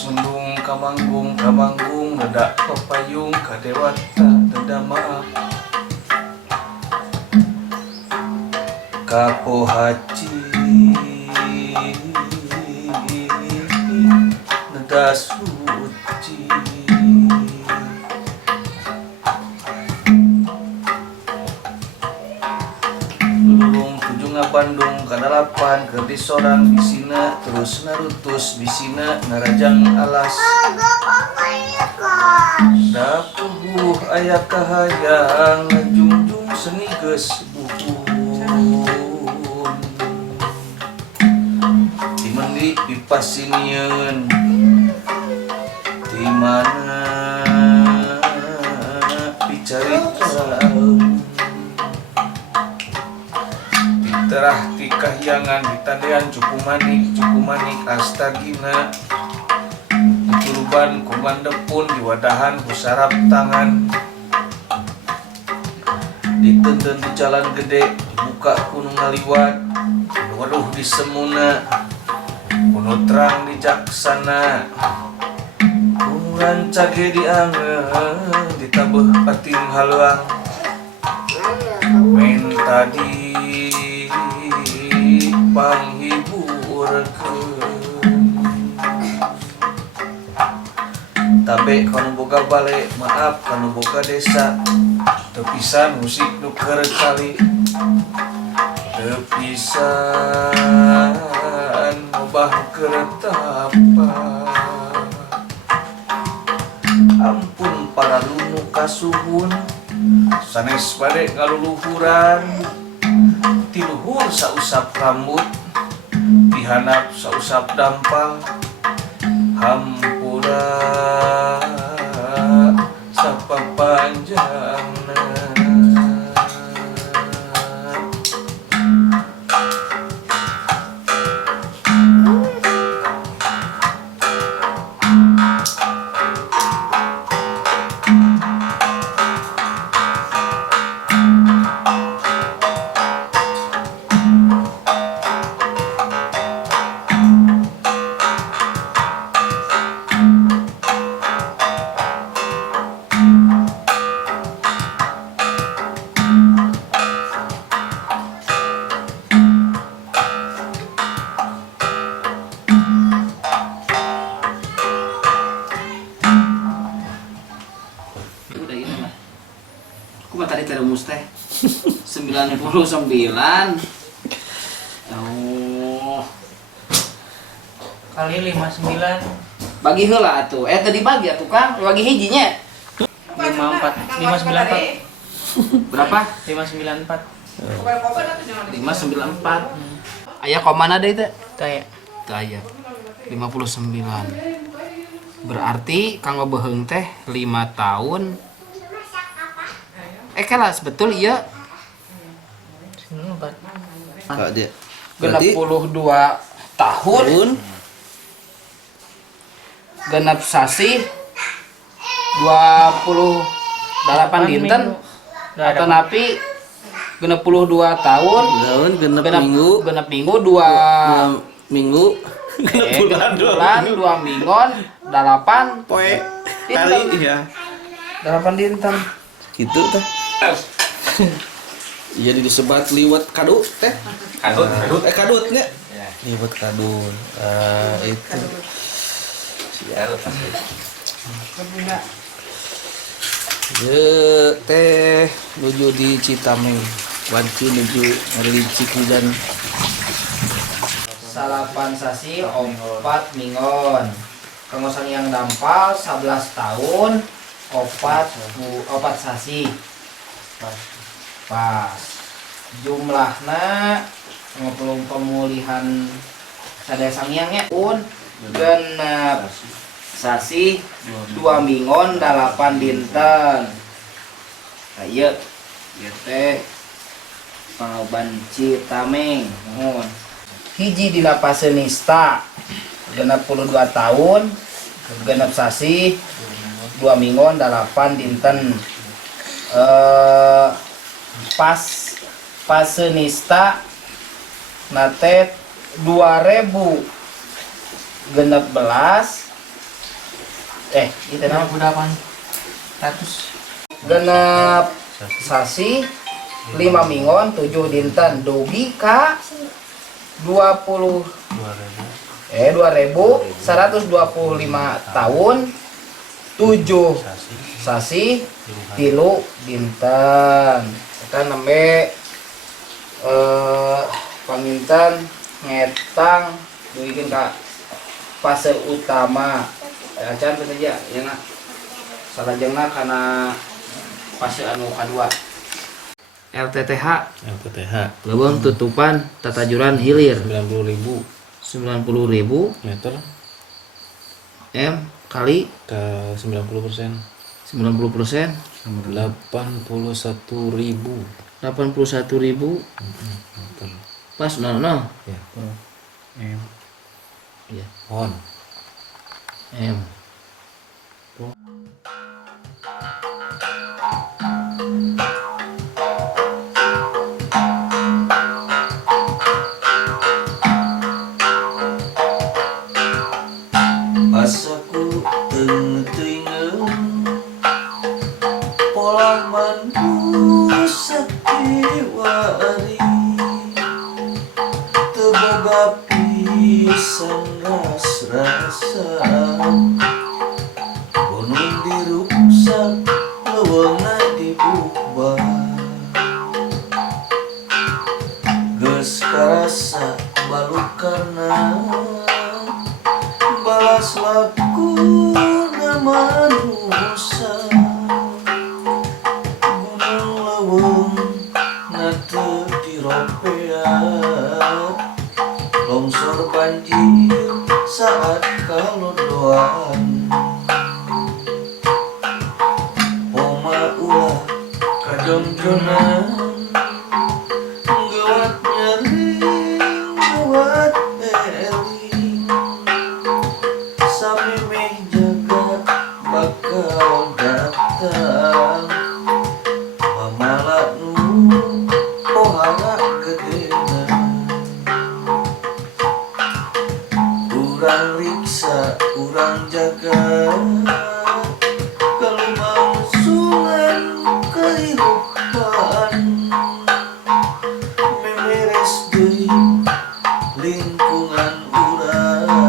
Mendung kamanggung nedak pepayung kadewata dada maaf kapo haji neda suci lulung tujunga Bandung kadalapan keur disorang bisina terus narutus bisina narajang alas dapuh aya kahayang ngajungjung seni geus buhun dimendi pipasinieun di mana dicaritakeun terah ti kahyangan ditandean cukup manik astagina kurban kumandepun diwadahan kusarap tangan ditenten di jalan gede dibuka kuno ngaliwat waduh di semuna kuno terang di jaksana kuno rancage diangeun ditabeuh pating haluang main tadi panghiburkeun tabe kanu boga bale maaf kanu boga desa tepisan musik nu keur kali tepisan ngobah keur tapa ampun para lunu kasuhun sanes bade ngaluluhuran tiluhur sausap rambut dihanap sausap dampal hampura sapapanjangna Tadi terumus teh 99. Oh. Kali 59. Bagi heula atuh. Tadi bagi atuh Kang, bagi hijinya. 594. Berapa? 594. 594. Aya komana deui teh? Kayak Aya 59. Berarti kanggo beheung teh 5 tahun. Kelas betul iya. 94. Kak dia. 62 tahun. Genep sasi 28 dinten atau napi 62 tahun genep minggu 2 minggu bulan 2 minggon 8 poe kali ya 8 dinten gitu teh. Jadi disebat liwat kadu teh. Kadutnya. Liwat kadut. Itu. Siap. Ye teh nuju di Citameng. Wanci nuju ngari Cikudan. salapan sasi 4 minggon kanggosan yang dampal 11 tahun 4 sasi pas jumlahna ngopelung pemulihan sadaya sangiangnya pun genep sasi 2 minggon 8 dinten Ieu teh pangauban Citameng. Mohon. Hiji dina pasenista 62 tahun, genep sasi 2 minggon 8 dinten. Pasenista nate 2016 itu nama 800 genep sasi 5 minggon 7 dinten dugi ka 20.125 tahun 7 sasi 3 dinten kita nembe panginten ngetang dugikan ka fase utama acan saja ya nak salajengna kana fase anu kadua LTTH leuweung tutupan tatajuran hilir 90.000 meter M kali ke 90%. 90% 81.000 meter pas no ya. M ya On M Pas aku tengah-tengah pola mandu sakiwari teboga pisan rasa gunung diruksak leuweungna dibubah geus karasa balukana balas laku manusia gunung leuweung nate diropeat longsor banjir saat kalodoan poma ulah kadongjonan gawat nyering gawat eling sami meh jaga bakal datang pamala nu pohara gedena urang riksa urang jaga kelumangsungan kehidupan memeres deui lingkungan urang